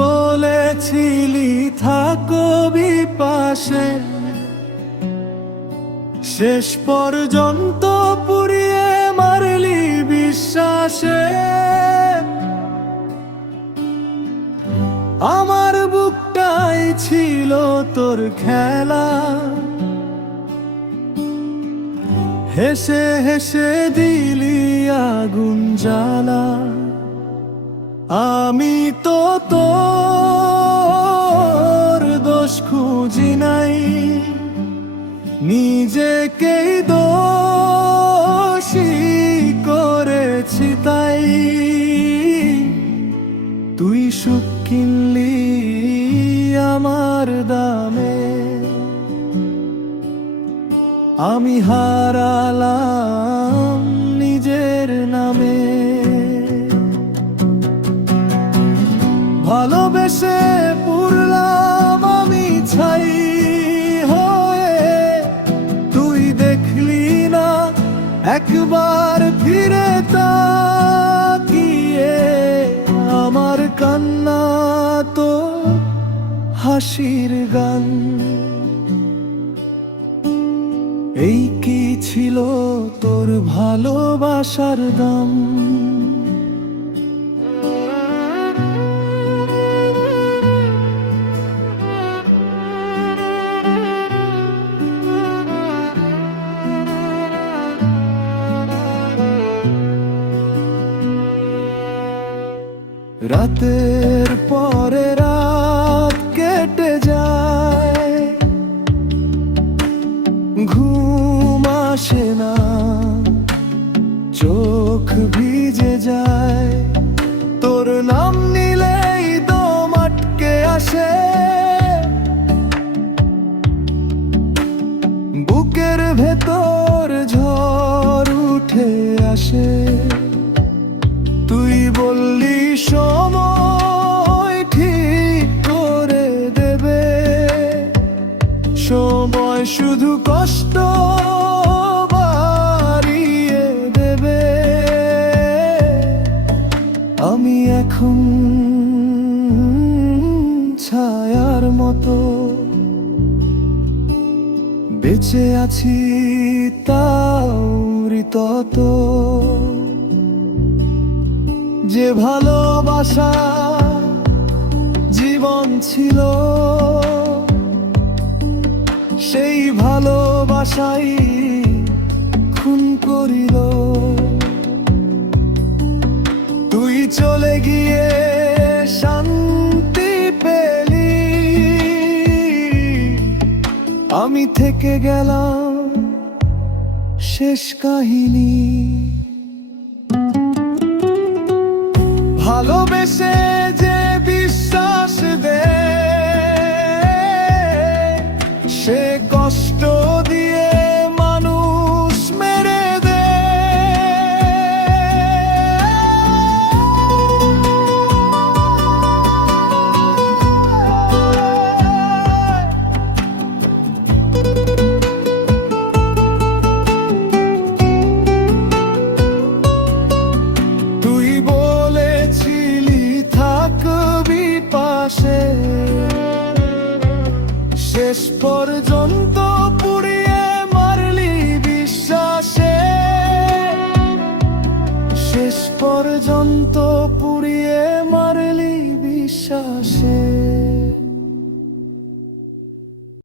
বলেছিলি থাকবি পাশে, শেষ পর্যন্ত পুড়িয়ে মারলি বিশ্বাসে। আমার বুকটাই ছিল তোর খেলা, হেসে হেসে দিলি আগুন জ্বালা। আমি তো তোর দোষ খুঁজি নাই, নিজেকেই দোষী করেছি তাই। তুই সুখ কিনলি আমার দামে, আমি হারালাম নিজের নামে। ভালোবেসে পুরলাম আমি ছাই হয়ে, তুই দেখলি না একবার ফিরে তাকিয়ে। আমার কান্না তো হাসির গান, এই কি ছিল তোর ভালোবাসার দাম? রাতের পরে রাত কেটে যায়, ঘুম আসে না, চোখ ভিজে যায়। তোর নাম নিলেই দম আটকে আসে, বুকের ভেতর ঝড় উঠে আসে। তুই বললি সময় ঠিক করে দেবে, সময় শুধু কষ্ট বাড়িয়ে দেবে। আমি এখন ছায়ার মতো বেঁচে আছি, তাও তত যে ভালোবাসা জীবন ছিল, সেই ভালোবাসাই খুন করিল। তুই চলে গিয়ে শান্তি পেলি, আমি থেকে গেলাম শেষ কাহিনী। ভালোবেসে যে বিশ্বাস দে, সে কষ্ট দিয়ে মানুষ মেরে দে। তুই বলেছিলি থাকবি পাশে, শেষ পর্যন্ত পুড়িয়ে মারলি বিশ্বাসে। শেষ পর্যন্ত